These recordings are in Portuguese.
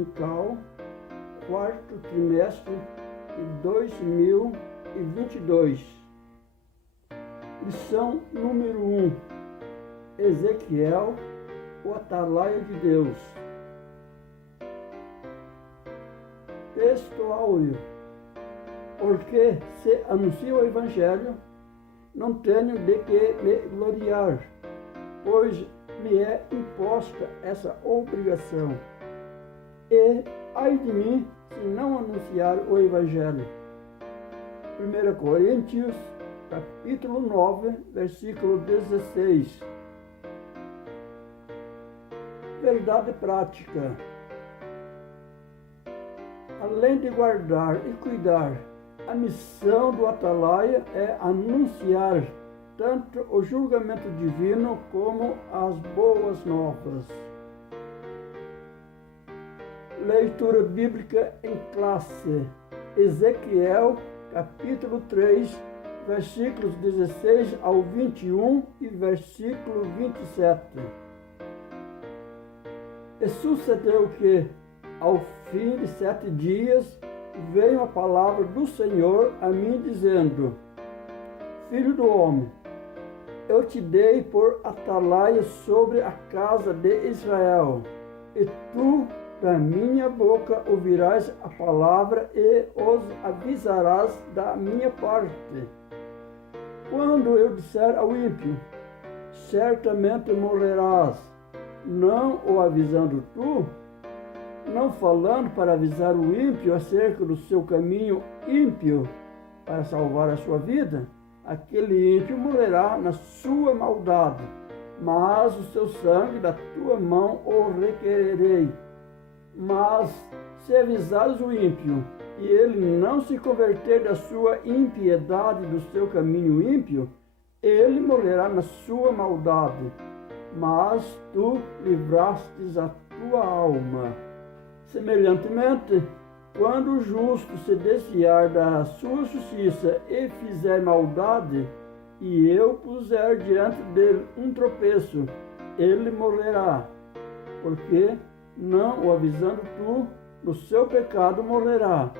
dominical, quarto trimestre de 2022. Lição número 1. Ezequiel, o atalaia de Deus. Texto áureo. Porque se anuncia o Evangelho, não tenho de que me gloriar, pois me é imposta essa obrigação. E ai de mim se não anunciar o Evangelho. 1 Coríntios, capítulo 9, versículo 16. Verdade prática. Além de guardar e cuidar, a missão do atalaia é anunciar tanto o julgamento divino como as boas novas. Leitura bíblica em classe. Ezequiel, capítulo 3, versículos 16 ao 21 e versículo 27. E sucedeu que, ao fim de 7 dias, veio a palavra do Senhor a mim, dizendo: Filho do homem, eu te dei por atalaia sobre a casa de Israel, e tu da minha boca ouvirás a palavra e os avisarás da minha parte. Quando eu disser ao ímpio, certamente morrerás, não o avisando tu, não falando para avisar o ímpio acerca do seu caminho ímpio para salvar a sua vida, aquele ímpio morrerá na sua maldade, mas o seu sangue da tua mão o requererei. Mas se avisares o ímpio, e ele não se converter da sua impiedade, do seu caminho ímpio, ele morrerá na sua maldade, mas tu livrastes a tua alma. Semelhantemente, quando o justo se desviar da sua justiça e fizer maldade, e eu puser diante dele um tropeço, ele morrerá, porque, não o avisando tu, no seu pecado morrerá,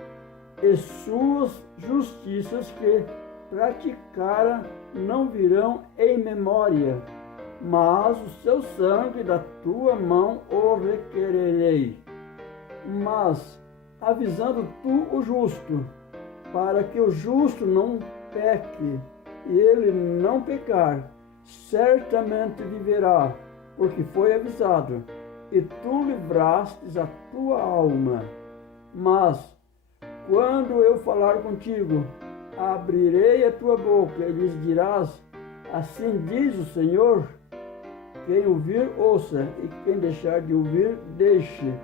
e suas justiças que praticara não virão em memória, mas o seu sangue da tua mão o requererei. Mas, avisando tu o justo, para que o justo não peque, e ele não pecar, certamente viverá, porque foi avisado, e tu livrastes a tua alma. Mas, quando eu falar contigo, abrirei a tua boca e lhes dirás: assim diz o Senhor. Quem ouvir, ouça, e quem deixar de ouvir, deixe,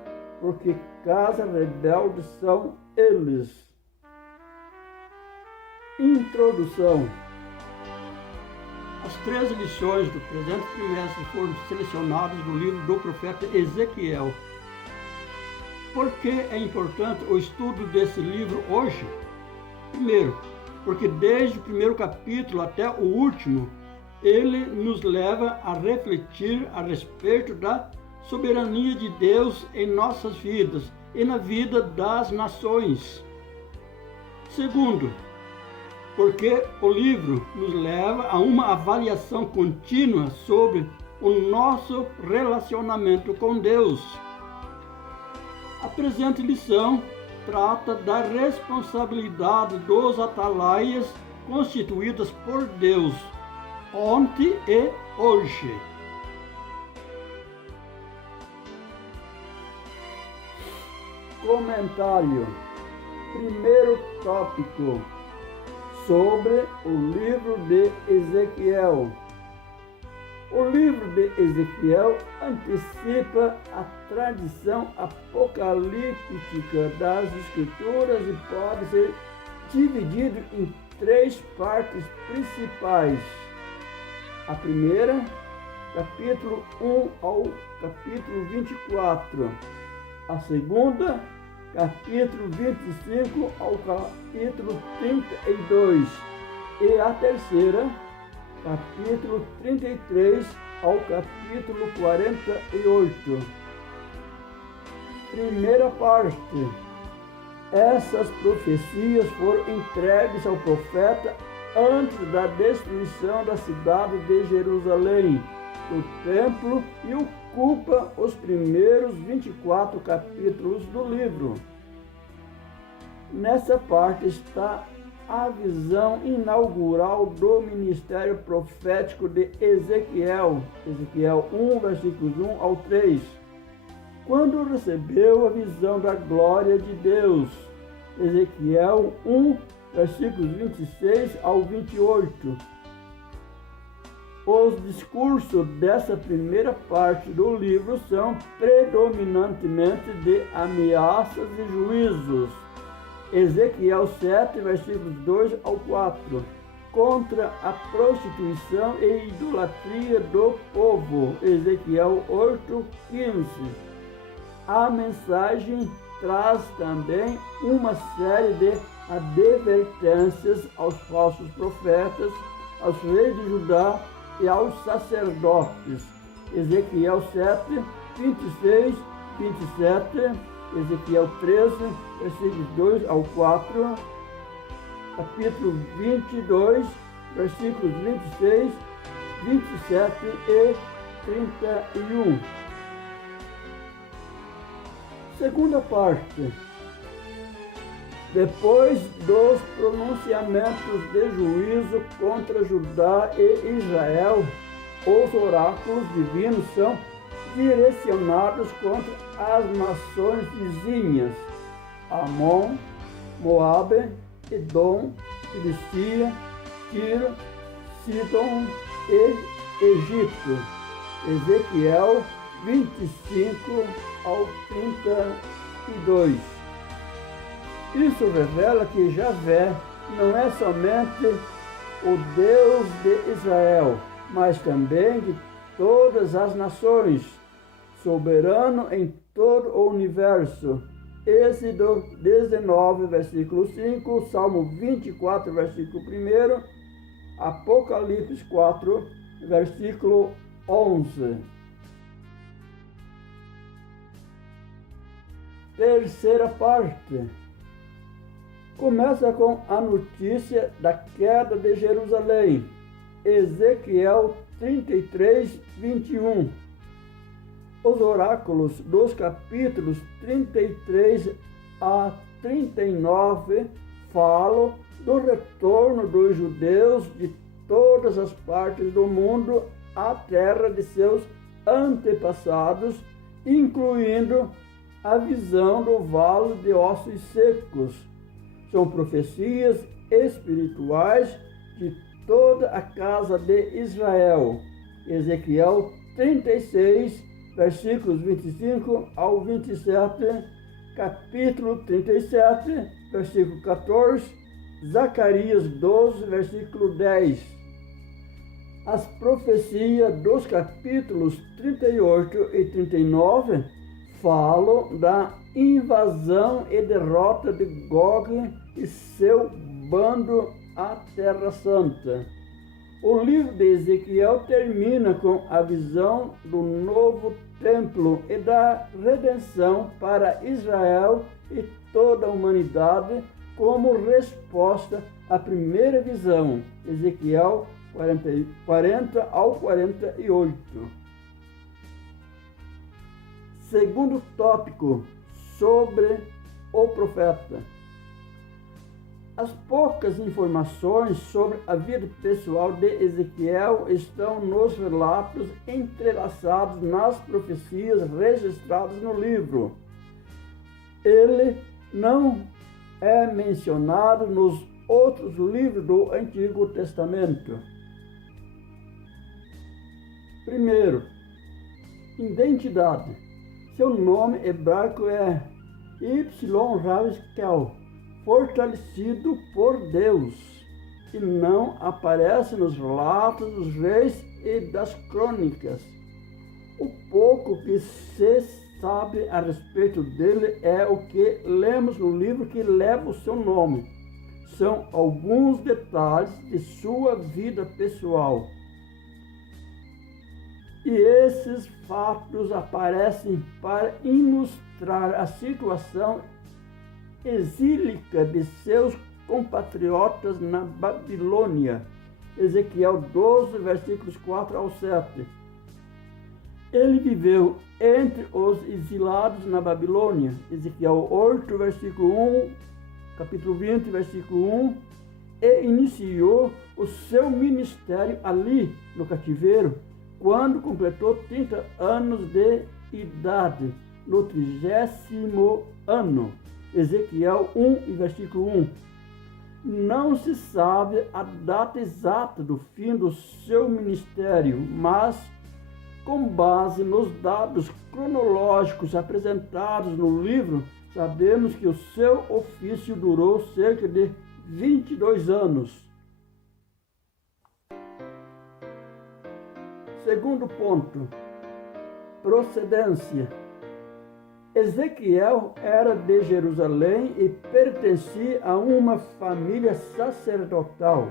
porque casa rebelde são eles. Introdução. As 13 lições do presente trimestre foram selecionadas do livro do profeta Ezequiel. Por que é importante o estudo desse livro hoje? Primeiro, porque desde o primeiro capítulo até o último, ele nos leva a refletir a respeito da soberania de Deus em nossas vidas e na vida das nações. Segundo, porque o livro nos leva a uma avaliação contínua sobre o nosso relacionamento com Deus. A presente lição trata da responsabilidade dos atalaias constituídas por Deus, ontem e hoje. Comentário. Primeiro tópico, sobre o livro de Ezequiel. O livro de Ezequiel antecipa a tradição apocalíptica das Escrituras e pode ser dividido em 3 partes principais. A primeira, capítulo 1 ao capítulo 24. A segunda, capítulo 25 ao capítulo 32. E a terceira, capítulo 33 ao capítulo 48. Primeira parte. Essas profecias foram entregues ao profeta antes da destruição da cidade de Jerusalém, do templo, e ocupa os primeiros 24 capítulos do livro. Nessa parte está a visão inaugural do ministério profético de Ezequiel, Ezequiel 1, versículos 1 ao 3, quando recebeu a visão da glória de Deus. Ezequiel 1, versículos 26 ao 28. Os discursos dessa primeira parte do livro são predominantemente de ameaças e juízos. Ezequiel 7, versículos 2 ao 4, contra a prostituição e idolatria do povo. Ezequiel 8, 15. A mensagem traz também uma série de advertências aos falsos profetas, aos reis de Judá e aos sacerdotes. Ezequiel 7, 26, 27, Ezequiel 13, versículos 2 ao 4, capítulo 22, versículos 26, 27 e 31. Segunda parte. Depois dos pronunciamentos de juízo contra Judá e Israel, os oráculos divinos são direcionados contra as nações vizinhas: Amon, Moabe, Edom, Filistia, Tiro, Sidom e Egito. Ezequiel 25 ao 32. Isso revela que Javé não é somente o Deus de Israel, mas também de todas as nações, soberano em todo o universo. Êxodo 19, versículo 5, Salmo 24, versículo 1, Apocalipse 4, versículo 11. Terceira parte. Começa com a notícia da queda de Jerusalém. Ezequiel 33, 21. Os oráculos dos capítulos 33 a 39 falam do retorno dos judeus de todas as partes do mundo à terra de seus antepassados, incluindo a visão do vale de ossos secos. São profecias espirituais de toda a casa de Israel. Ezequiel 36, versículos 25 ao 27, capítulo 37, versículo 14, Zacarias 12, versículo 10. As profecias dos capítulos 38 e 39 falam da invasão e derrota de Gog e seu bando à Terra Santa. O livro de Ezequiel termina com a visão do novo templo e da redenção para Israel e toda a humanidade como resposta à primeira visão. Ezequiel 40 ao 48. Segundo tópico, sobre o profeta. As poucas informações sobre a vida pessoal de Ezequiel estão nos relatos entrelaçados nas profecias registradas no livro. Ele não é mencionado nos outros livros do Antigo Testamento. Primeiro, identidade. Seu nome hebraico é Y-Ravkel, fortalecido por Deus, e não aparece nos relatos dos reis e das crônicas. O pouco que se sabe a respeito dele é o que lemos no livro que leva o seu nome. São alguns detalhes de sua vida pessoal. E esses fatos aparecem para ilustrar a situação exílica de seus compatriotas na Babilônia. Ezequiel 12, versículos 4 ao 7. Ele viveu entre os exilados na Babilônia. Ezequiel 8, versículo 1, capítulo 20, versículo 1. E iniciou o seu ministério ali, no cativeiro, quando completou 30 anos de idade, no 30º ano. Ezequiel 1, versículo 1. Não se sabe a data exata do fim do seu ministério, mas, com base nos dados cronológicos apresentados no livro, sabemos que o seu ofício durou cerca de 22 anos. Segundo ponto, procedência. Ezequiel era de Jerusalém e pertencia a uma família sacerdotal,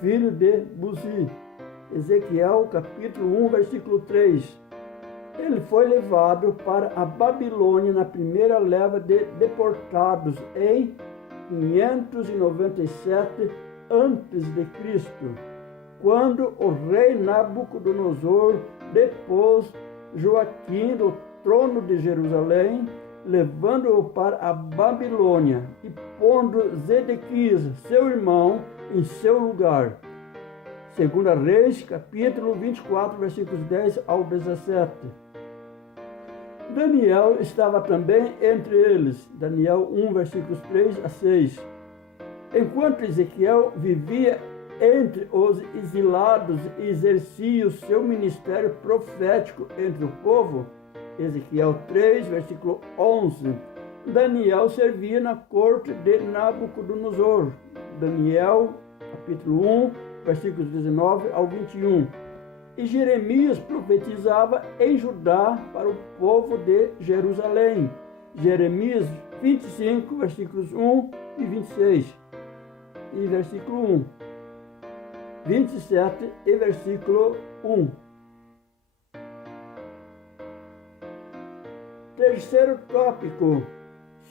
filho de Buzi. Ezequiel capítulo 1, versículo 3. Ele foi levado para a Babilônia na primeira leva de deportados em 597 a.C., quando o rei Nabucodonosor depôs Joaquim do trono de Jerusalém, levando-o para a Babilônia e pondo Zedequias, seu irmão, em seu lugar. 2 Reis, capítulo 24, versículos 10 ao 17. Daniel estava também entre eles. Daniel 1, versículos 3 a 6. Enquanto Ezequiel vivia entre os exilados e exercia o seu ministério profético entre o povo, Ezequiel 3, versículo 11, Daniel servia na corte de Nabucodonosor. Daniel, capítulo 1, versículos 19 ao 21. E Jeremias profetizava em Judá para o povo de Jerusalém. Jeremias 25, versículos 1 e 26. E versículo 1. 27 e versículo 1. Terceiro tópico,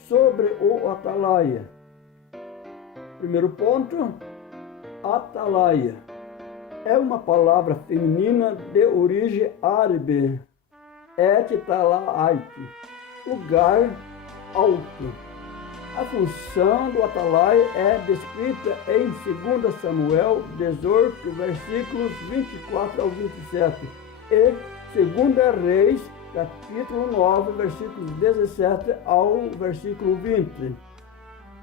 sobre o atalaia. Primeiro ponto, atalaia. É uma palavra feminina de origem árabe, et-talaait, lugar alto. A função do atalaia é descrita em 2 Samuel 18, versículos 24 ao 27 e 2 Reis, capítulo 9, versículos 17 ao versículo 20.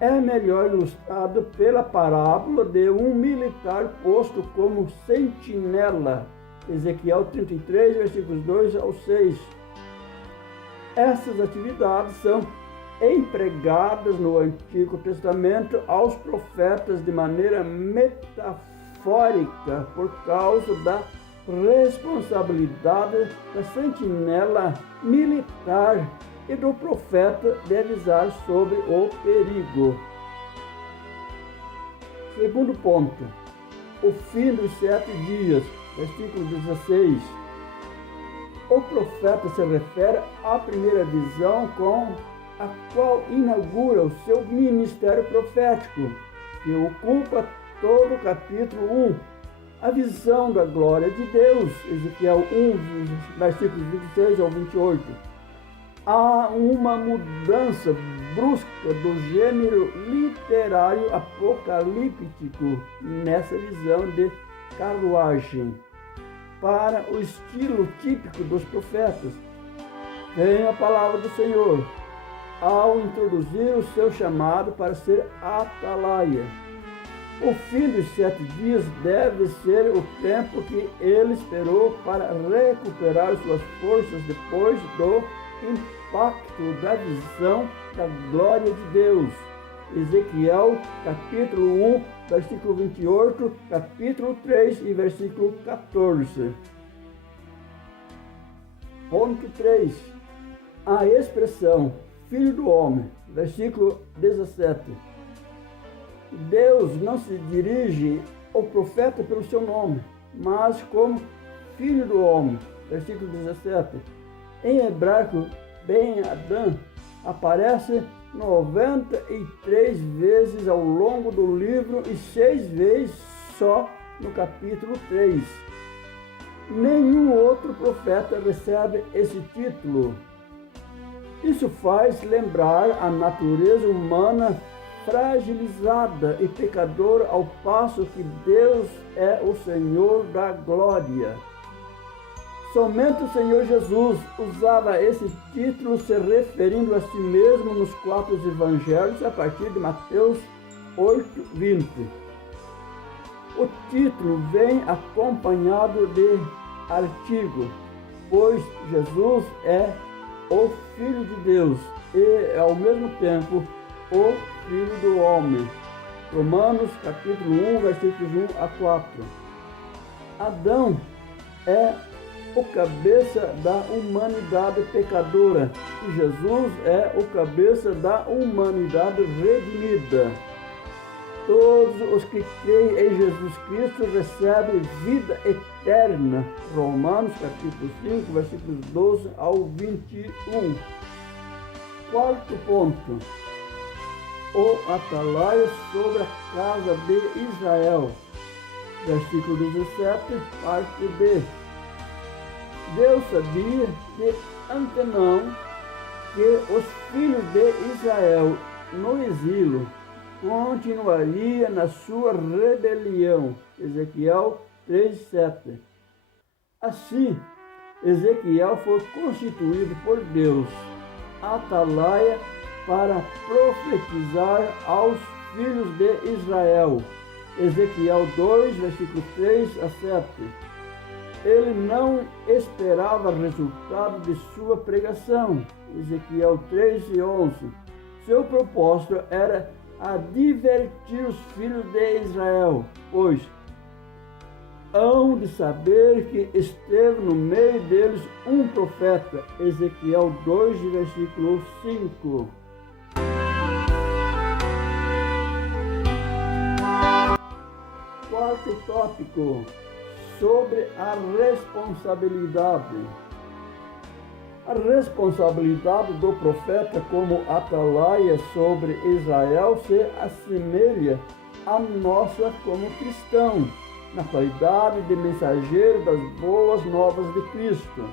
É melhor ilustrado pela parábola de um militar posto como sentinela. Ezequiel 33, versículos 2 ao 6. Essas atividades são empregadas no Antigo Testamento aos profetas de maneira metafórica por causa da responsabilidade da sentinela militar e do profeta de avisar sobre o perigo. Segundo ponto, o fim dos 7 dias, versículo 16. O profeta se refere à primeira visão com a qual inaugura o seu ministério profético, que ocupa todo o capítulo 1. A visão da glória de Deus, Ezequiel 1, versículos 26 ao 28. Há uma mudança brusca do gênero literário apocalíptico nessa visão de carruagem para o estilo típico dos profetas. Vem a palavra do Senhor ao introduzir o seu chamado para ser atalaia. O fim dos 7 dias deve ser o tempo que ele esperou para recuperar suas forças depois do impacto da visão da glória de Deus. Ezequiel, capítulo 1, versículo 28, capítulo 3 e versículo 14. Ponto 3. A expressão Filho do Homem, versículo 17. Deus não se dirige ao profeta pelo seu nome, mas como Filho do Homem, versículo 17. Em hebraico, Ben-Adad aparece 93 vezes ao longo do livro e 6 vezes só no capítulo 3. Nenhum outro profeta recebe esse título. Isso faz lembrar a natureza humana fragilizada e pecadora, ao passo que Deus é o Senhor da glória. Somente o Senhor Jesus usava esse título se referindo a si mesmo nos 4 evangelhos a partir de Mateus 8:20. O título vem acompanhado de artigo, pois Jesus é o Filho de Deus e, ao mesmo tempo, o Filho do Homem. Romanos capítulo 1, versículos 1 a 4. Adão é o cabeça da humanidade pecadora e Jesus é o cabeça da humanidade redimida. Todos os que creem em Jesus Cristo recebem vida eterna. Romanos capítulo 5, versículos 12 ao 21. Quarto ponto. O atalaia sobre a casa de Israel. Versículo 17, parte B. Deus sabia de antemão que os filhos de Israel no exílio continuaria na sua rebelião. Ezequiel 3:7. Assim, Ezequiel foi constituído por Deus, atalaia, para profetizar aos filhos de Israel. Ezequiel 2, versículos 3 a 7. Ele não esperava resultado de sua pregação. Ezequiel 3 e 11. Seu propósito era advertir os filhos de Israel, pois hão de saber que esteve no meio deles um profeta. Ezequiel 2, versículo 5. Quarto tópico, sobre a responsabilidade. A responsabilidade do profeta como atalaia sobre Israel se assemelha à nossa como cristão, na qualidade de mensageiro das boas novas de Cristo.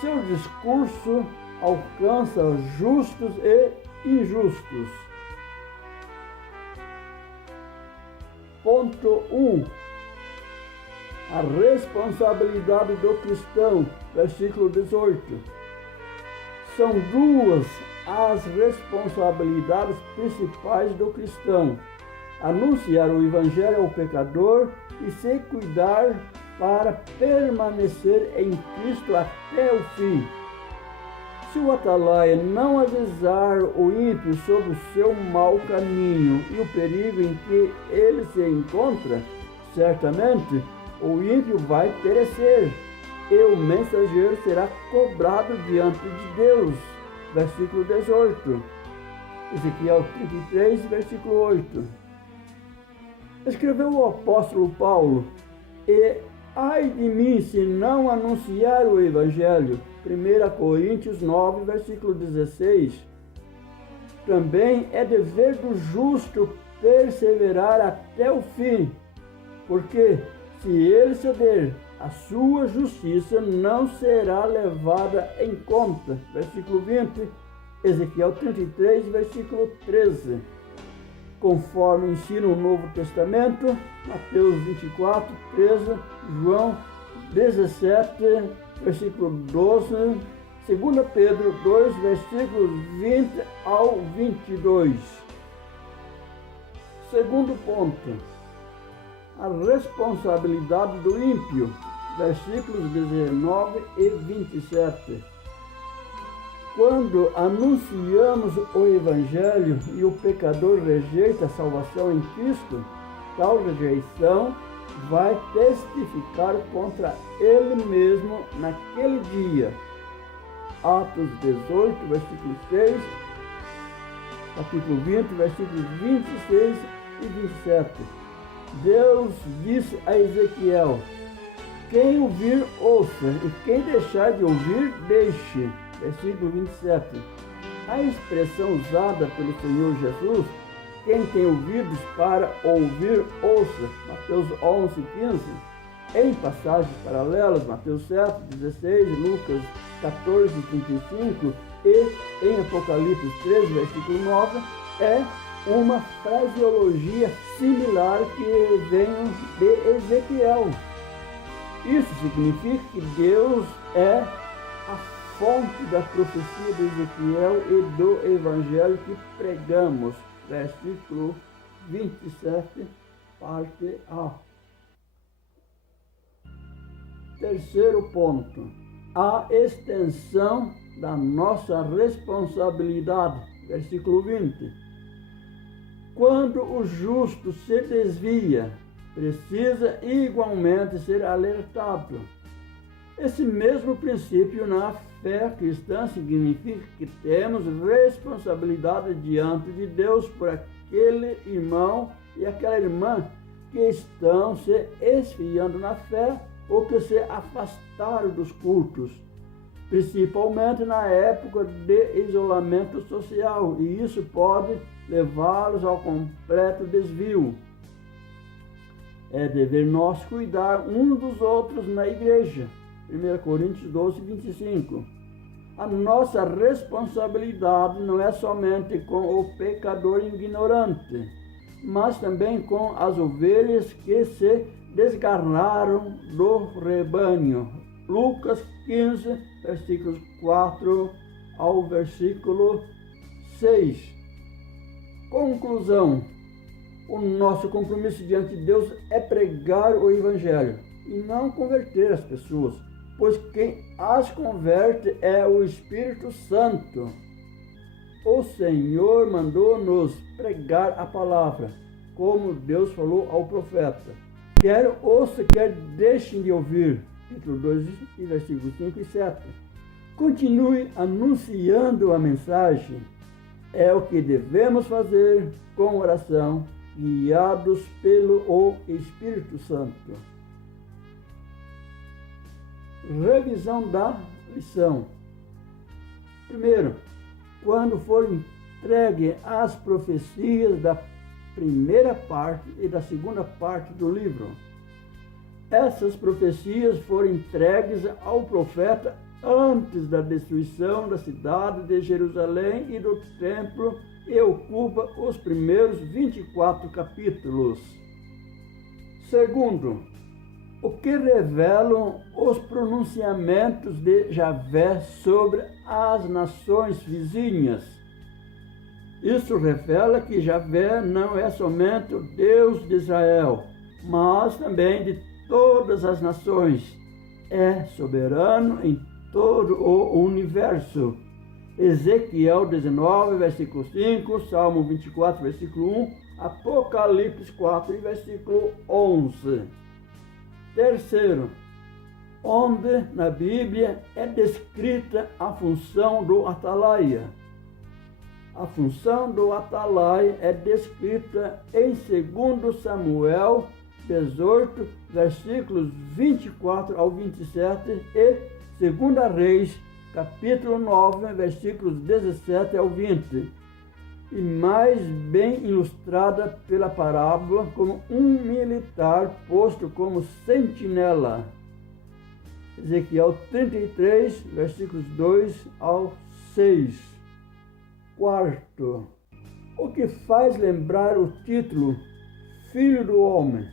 Seu discurso alcança justos e injustos. Ponto 1. A responsabilidade do cristão, versículo 18. São duas as responsabilidades principais do cristão: anunciar o evangelho ao pecador e se cuidar para permanecer em Cristo até o fim. Se o atalaia não avisar o ímpio sobre o seu mau caminho e o perigo em que ele se encontra, certamente o ímpio vai perecer e o mensageiro será cobrado diante de Deus. Versículo 18. Ezequiel 33, versículo 8. Escreveu o apóstolo Paulo: e ai de mim se não anunciar o evangelho. 1 Coríntios 9, versículo 16. Também é dever do justo perseverar até o fim, porque se ele ceder, a sua justiça não será levada em conta. Versículo 20, Ezequiel 33, versículo 13. Conforme ensina o Novo Testamento, Mateus 24, 13, João 17, versículo 12, 2 Pedro 2, versículos 20 ao 22. Segundo ponto, a responsabilidade do ímpio, versículos 19 e 27. Quando anunciamos o Evangelho e o pecador rejeita a salvação em Cristo, tal rejeição vai testificar contra ele mesmo naquele dia. Atos 18, versículo 6, capítulo 20, versículos 26 e 27. Deus disse a Ezequiel: quem ouvir, ouça, e quem deixar de ouvir, deixe. versículo 27. A expressão usada pelo Senhor Jesus, quem tem ouvidos para ouvir, ouça, Mateus 11, 15, em passagens paralelas, Mateus 7, 16, Lucas 14, 35 e em Apocalipse 13, versículo 9, é uma fraseologia similar que vem de Ezequiel. Isso significa que Deus é a fonte da profecia de Ezequiel e do evangelho que pregamos. Versículo 27, parte A. Terceiro ponto, a extensão da nossa responsabilidade. Versículo 20. Quando o justo se desvia, precisa igualmente ser alertado. Esse mesmo princípio na fé cristã significa que temos responsabilidade diante de Deus por aquele irmão e aquela irmã que estão se esfriando na fé ou que se afastaram dos cultos, principalmente na época de isolamento social, e isso pode levá-los ao completo desvio. É dever nosso cuidar uns dos outros na igreja. 1 Coríntios 12, 25. A nossa responsabilidade não é somente com o pecador ignorante, mas também com as ovelhas que se desgarraram do rebanho. Lucas 15, versículos 4 ao versículo 6. Conclusão. O nosso compromisso diante de Deus é pregar o Evangelho e não converter as pessoas, pois quem as converte é o Espírito Santo. O Senhor mandou-nos pregar a palavra, como Deus falou ao profeta. Quer ouça, quer deixem de ouvir. Capítulo 2, versículos 5 e 7. Continue anunciando a mensagem. É o que devemos fazer com oração, guiados pelo Espírito Santo. Revisão da lição. Primeiro, quando foram entregues as profecias da primeira parte e da segunda parte do livro, essas profecias foram entregues ao profeta antes da destruição da cidade de Jerusalém e do templo e ocupa os primeiros 24 capítulos. Segundo, o que revelam os pronunciamentos de Javé sobre as nações vizinhas. Isso revela que Javé não é somente o Deus de Israel, mas também de todas as nações. É soberano em todo o universo. Ezequiel 19, versículo 5, Salmo 24, versículo 1, Apocalipse 4, versículo 11. Terceiro, onde na Bíblia é descrita a função do atalaia. A função do atalaia é descrita em 2 Samuel 18, versículos 24 ao 27 e 2 Reis, capítulo 9, versículos 17 ao 20. E mais bem ilustrada pela parábola como um militar posto como sentinela. Ezequiel 33, versículos 2 ao 6. Quarto, o que faz lembrar o título Filho do Homem?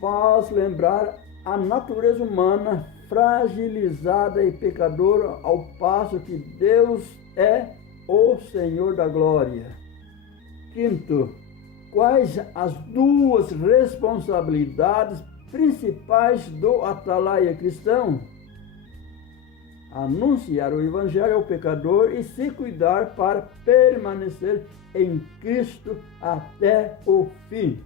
Faz lembrar a natureza humana fragilizada e pecadora, ao passo que Deus é o Senhor da glória. Quinto, quais as duas responsabilidades principais do atalaia cristão? Anunciar o Evangelho ao pecador e se cuidar para permanecer em Cristo até o fim.